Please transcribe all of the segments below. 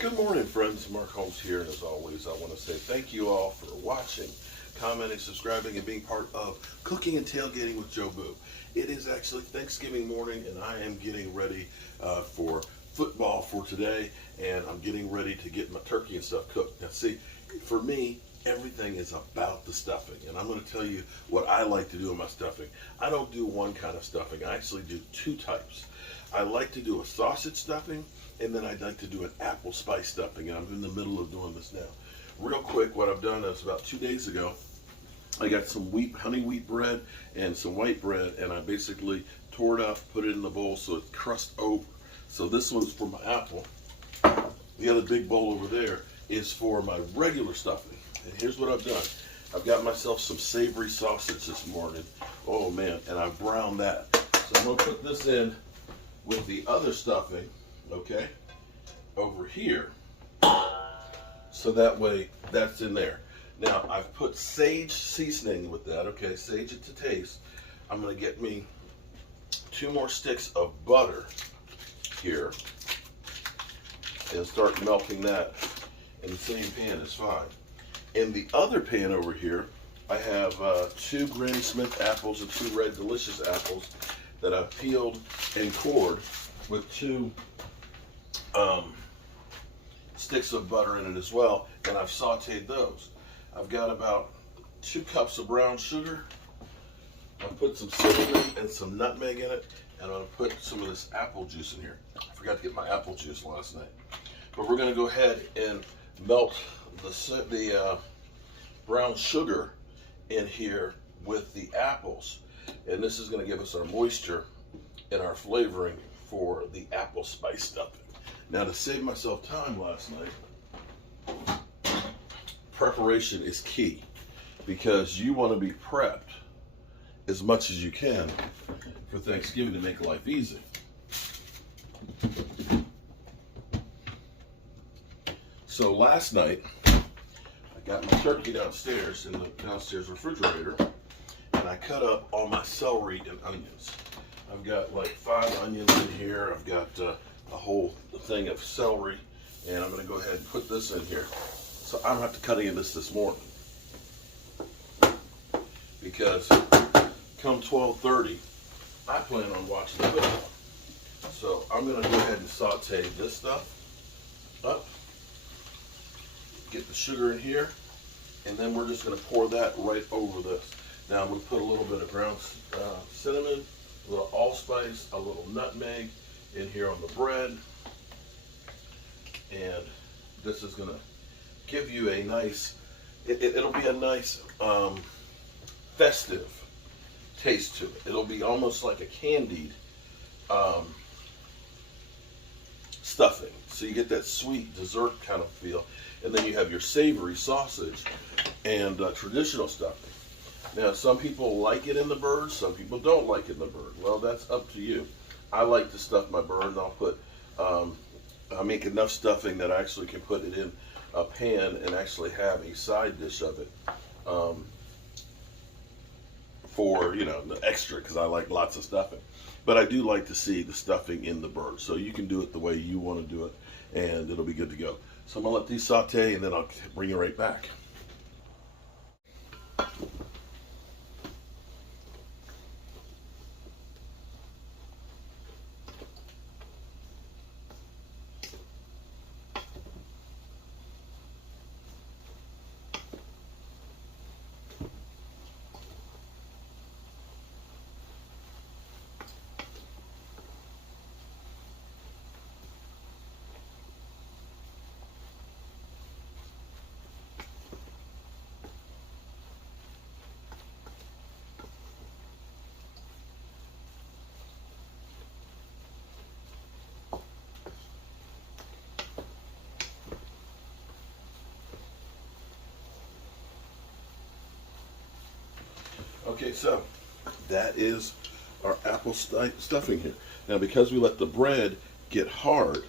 Good morning, friends. Mark Holmes here, and as always, I want to say thank you all for watching, commenting, subscribing, and being part of Cooking and Tailgating with Joe Boo. It is actually Thanksgiving morning, and I am getting ready for football for today, and I'm getting ready to get my turkey and stuff cooked. Now, see, for me, everything is about the stuffing, and I'm going to tell you what I like to do in my stuffing. I don't do one kind of stuffing. I actually do two types. I like to do a sausage stuffing, and then I'd like to do an apple spice stuffing, and I'm in the middle of doing this now. Real quick, what I've done is about 2 days ago, I got some honey wheat bread and some white bread, and I basically tore it up, put it in the bowl so it crust over. So this one's for my apple. The other big bowl over there is for my regular stuffing. And here's what I've done. I've got myself some savory sausage this morning. Oh man, and I've browned that. So I'm gonna put this in with the other stuffing, okay, over here, so that way that's in there. Now I've put sage seasoning with that, okay, sage it to taste. I'm gonna get me 2 more sticks of butter here and start melting that in the same pan is fine. In the other pan over here, I have 2 Granny Smith apples and 2 Red Delicious apples that I've peeled and cored with 2 sticks of butter in it as well, and I've sauteed those. I've got about 2 cups of brown sugar. I'll put some cinnamon and some nutmeg in it, and I'm going to put some of this apple juice in here. I forgot to get my apple juice last night. But we're going to go ahead and melt the brown sugar in here with the apples. And this is going to give us our moisture and our flavoring for the apple spice stuffing. Now, to save myself time last night, preparation is key, because you want to be prepped as much as you can for Thanksgiving to make life easy. So last night, I got my turkey downstairs in the downstairs refrigerator, and I cut up all my celery and onions. I've got like 5 onions in here. I've got a whole thing of celery, and I'm going to go ahead and put this in here. So I don't have to cut any of this morning, because come 12:30, I plan on watching the football. So I'm going to go ahead and saute this stuff up, get the sugar in here, and then we're just going to pour that right over this. Now I'm going to put a little bit of ground cinnamon, a little allspice, a little nutmeg in here on the bread, and this is going to give you a nice, it'll be a nice festive taste to it. It'll be almost like a candied stuffing. So you get that sweet dessert kind of feel, and then you have your savory sausage and traditional stuffing. Now, some people like it in the bird, some people don't like it in the bird. Well, that's up to you. I like to stuff my bird, and I'll put, I make enough stuffing that I actually can put it in a pan and actually have a side dish of it for, you know, the extra, because I like lots of stuffing. But I do like to see the stuffing in the bird, so you can do it the way you want to do it, and it'll be good to go. So I'm going to let these saute, and then I'll bring you right back. Okay, so that is our apple stuffing here. Now, because we let the bread get hard,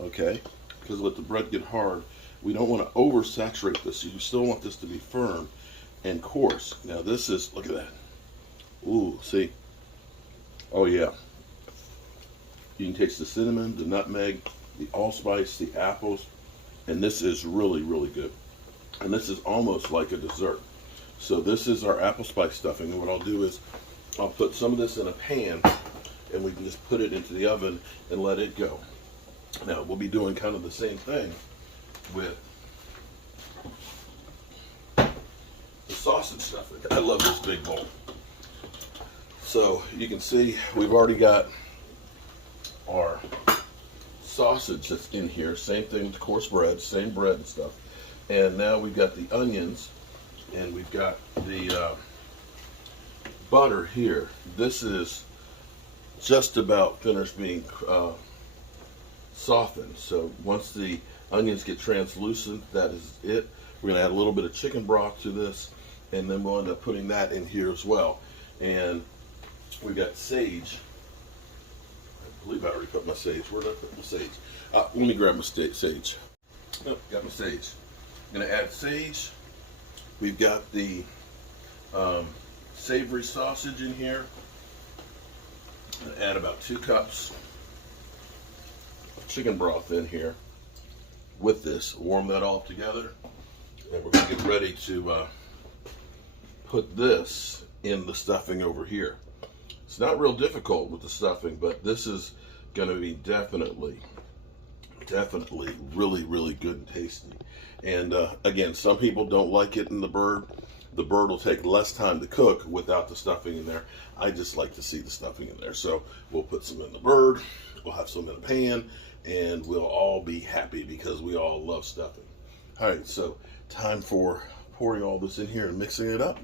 okay, because we let the bread get hard, we don't want to oversaturate this. You still want this to be firm and coarse. Now, this is, look at that. Ooh, see? Oh, yeah. You can taste the cinnamon, the nutmeg, the allspice, the apples. And this is really, really good. And this is almost like a dessert. So this is our apple spice stuffing. And what I'll do is I'll put some of this in a pan, and we can just put it into the oven and let it go. Now, we'll be doing kind of the same thing with the sausage stuffing. I love this big bowl. So you can see we've already got our sausage that's in here. Same thing with coarse bread, same bread and stuff. And now we've got the onions, and we've got the butter here. This is just about finished being softened. So once the onions get translucent, that is it. We're going to add a little bit of chicken broth to this, and then we'll end up putting that in here as well. And we've got sage. I believe I already put my sage. Where did I put my sage? Let me grab my sage. Oh, got my sage. I'm going to add sage. We've got the savory sausage in here. I'm going to add about 2 cups of chicken broth in here with this. Warm that all together. And we're going to get ready to put this in the stuffing over here. It's not real difficult with the stuffing, but this is going to be definitely really, really good and tasty. And again, some people don't like it in the bird. The bird will take less time to cook without the stuffing in there. I just like to see the stuffing in there. So we'll put some in the bird, we'll have some in a pan, and we'll all be happy because we all love stuffing. All right, so time for pouring all this in here and mixing it up.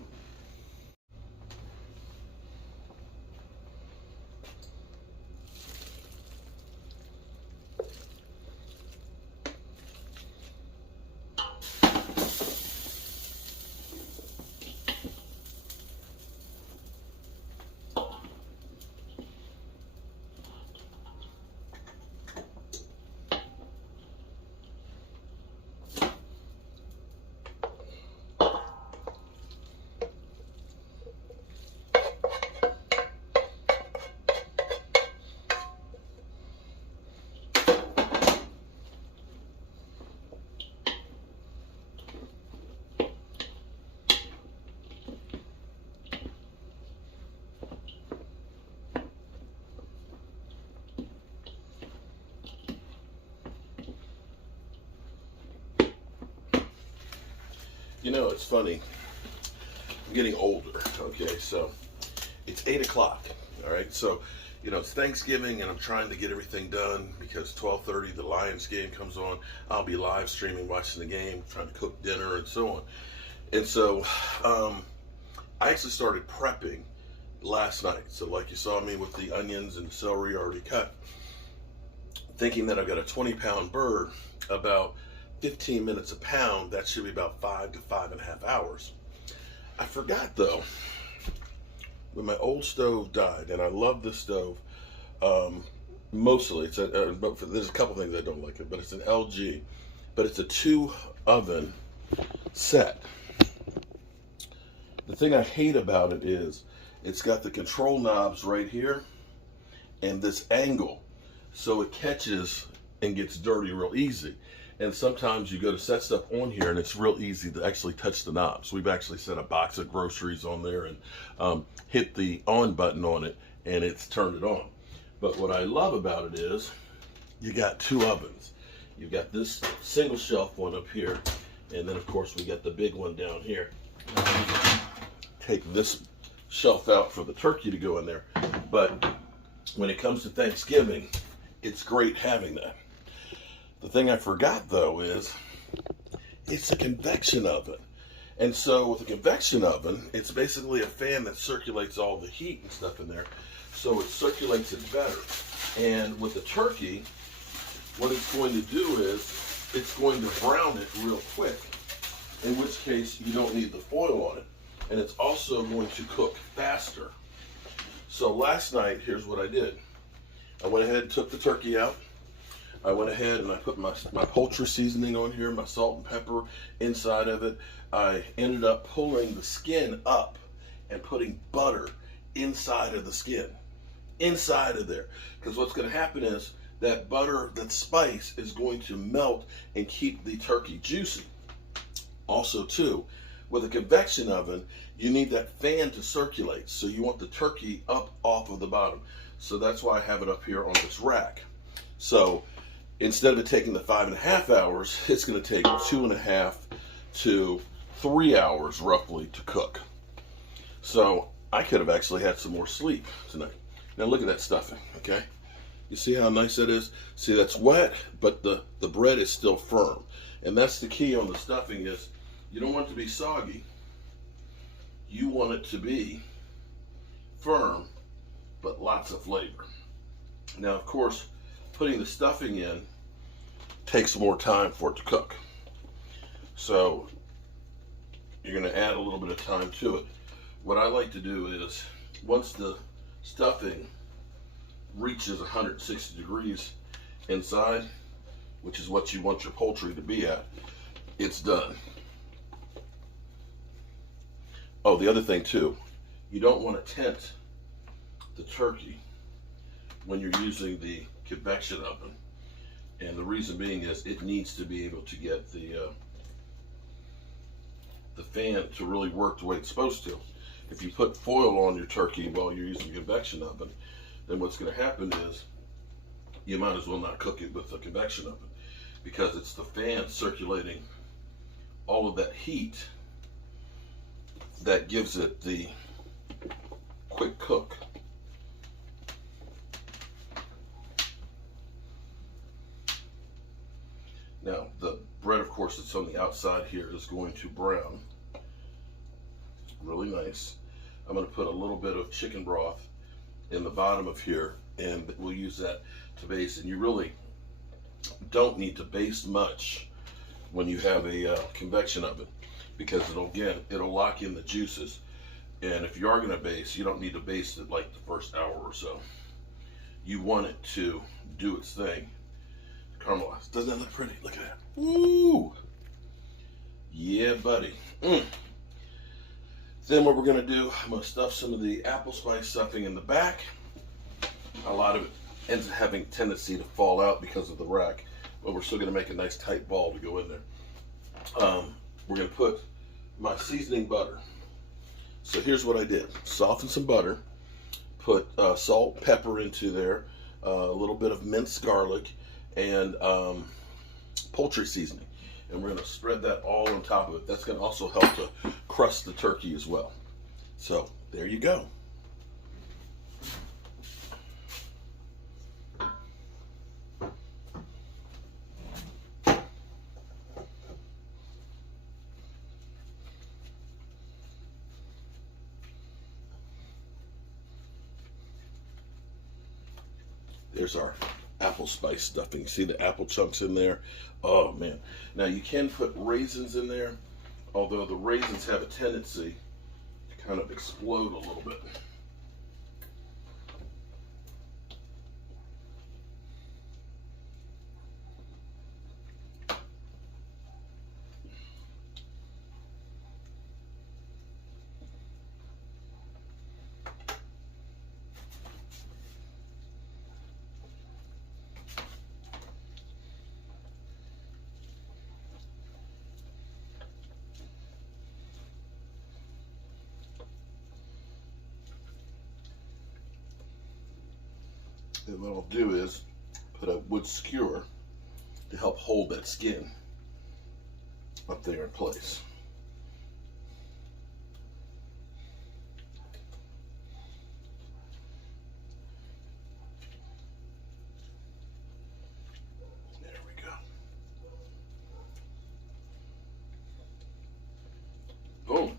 You know, it's funny. I'm getting older, okay? So it's 8 o'clock, all right? So, you know, it's Thanksgiving, and I'm trying to get everything done because 12:30 the Lions game comes on. I'll be live streaming, watching the game, trying to cook dinner and so on. And so I actually started prepping last night. So like you saw me with the onions and the celery already cut, thinking that I've got a 20-pound bird, about 15 minutes a pound, that should be about 5 to 5.5 hours. I forgot though, when my old stove died, and I love this stove, mostly, but there's a couple things I don't like it, but it's an LG, but it's a 2 oven set. The thing I hate about it is it's got the control knobs right here and this angle, so it catches and gets dirty real easy. And sometimes you go to set stuff on here and it's real easy to actually touch the knobs. We've actually set a box of groceries on there and hit the on button on it, and it's turned it on. But what I love about it is you got 2 ovens. You've got this single shelf one up here, and then of course we got the big one down here. Take this shelf out for the turkey to go in there. But when it comes to Thanksgiving, it's great having that. The thing I forgot though is it's a convection oven. And so with a convection oven, it's basically a fan that circulates all the heat and stuff in there. So it circulates it better. And with the turkey, what it's going to do is it's going to brown it real quick, in which case you don't need the foil on it. And it's also going to cook faster. So last night, here's what I did. I went ahead and took the turkey out. I went ahead and I put my poultry seasoning on here, my salt and pepper inside of it. I ended up pulling the skin up and putting butter inside of the skin, inside of there. Because what's going to happen is that butter, that spice is going to melt and keep the turkey juicy. Also too, with a convection oven, you need that fan to circulate. So you want the turkey up off of the bottom. So that's why I have it up here on this rack. So instead of it taking the 5.5 hours, it's going to take 2.5 to 3 hours roughly to cook. So I could have actually had some more sleep tonight. Now look at that stuffing, okay? You see how nice that is? See, that's wet, but the bread is still firm. And that's the key on the stuffing is you don't want it to be soggy. You want it to be firm, but lots of flavor. Now, of course, putting the stuffing in takes more time for it to cook. So you're going to add a little bit of time to it. What I like to do is once the stuffing reaches 160 degrees inside, which is what you want your poultry to be at, it's done. Oh, the other thing too, you don't want to tent the turkey when you're using the convection oven. And the reason being is it needs to be able to get the fan to really work the way it's supposed to. If you put foil on your turkey while you're using the convection oven, then what's going to happen is you might as well not cook it with the convection oven, because it's the fan circulating all of that heat that gives it the quick cook. Now, the bread, of course, that's on the outside here is going to brown. Really nice. I'm going to put a little bit of chicken broth in the bottom of here, and we'll use that to baste. And you really don't need to baste much when you have a convection oven, because it'll lock in the juices. And if you are going to baste, you don't need to baste it like the first hour or so. You want it to do its thing. Caramelize. Doesn't that look pretty? Look at that. Ooh. Yeah, buddy. Then what we're going to do, I'm going to stuff some of the apple spice stuffing in the back. A lot of it ends up having a tendency to fall out because of the rack, but we're still going to make a nice tight ball to go in there. We're going to put my seasoning butter. So here's what I did. Soften some butter, put salt, pepper into there, a little bit of minced garlic, and poultry seasoning. And we're going to spread that all on top of it. That's going to also help to crust the turkey as well. So there you go. There's our apple spice stuffing. See the apple chunks in there? Oh man. Now you can put raisins in there, although the raisins have a tendency to kind of explode a little bit. And what I'll do is put a wood skewer to help hold that skin up there in place. There we go. Boom.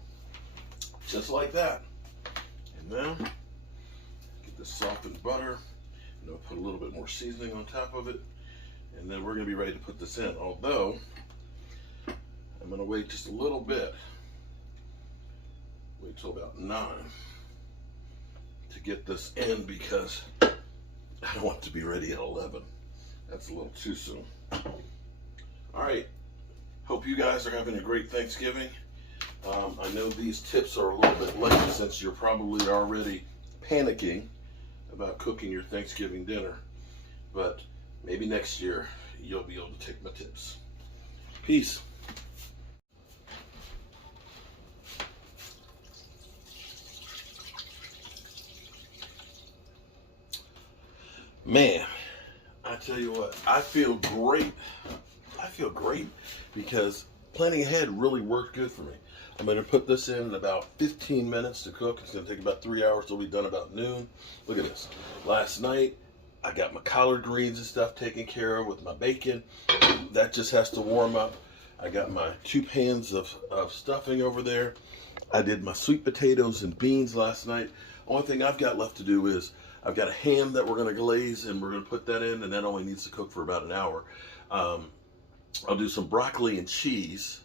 Just like that. And now, get the softened butter. And I'll put a little bit more seasoning on top of it, and then we're going to be ready to put this in. Although, I'm going to wait just a little bit, wait till about 9 to get this in, because I don't want it to be ready at 11. That's a little too soon. All right, hope you guys are having a great Thanksgiving. I know these tips are a little bit late since you're probably already panicking about cooking your Thanksgiving dinner, but maybe next year you'll be able to take my tips. Peace. Man, I tell you what, I feel great. I feel great because planning ahead really worked good for me. I'm going to put this in about 15 minutes to cook. It's going to take about 3 hours. It'll be done about noon. Look at this. Last night, I got my collard greens and stuff taken care of with my bacon. That just has to warm up. I got my 2 pans of stuffing over there. I did my sweet potatoes and beans last night. Only thing I've got left to do is I've got a ham that we're going to glaze, and we're going to put that in, and that only needs to cook for about an hour. I'll do some broccoli and cheese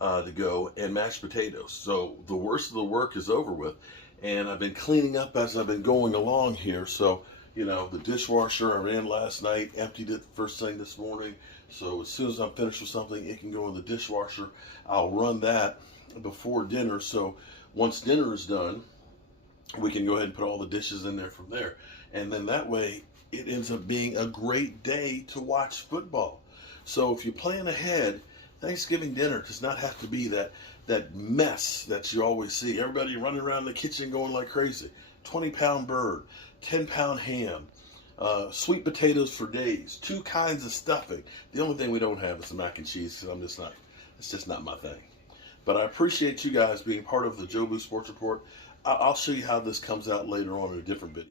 to go, and mashed potatoes. So the worst of the work is over with, and I've been cleaning up as I've been going along here. So, you know, the dishwasher I ran last night, emptied it first thing this morning. So as soon as I'm finished with something, it can go in the dishwasher. I'll run that before dinner. So once dinner is done, we can go ahead and put all the dishes in there from there. And then that way, it ends up being a great day to watch football. So if you plan ahead, Thanksgiving dinner does not have to be that mess that you always see. Everybody running around the kitchen going like crazy. 20-pound bird, 10-pound ham, sweet potatoes for days, 2 kinds of stuffing. The only thing we don't have is the mac and cheese, because it's just not my thing. But I appreciate you guys being part of the Joe Boo Sports Report. I'll show you how this comes out later on in a different video.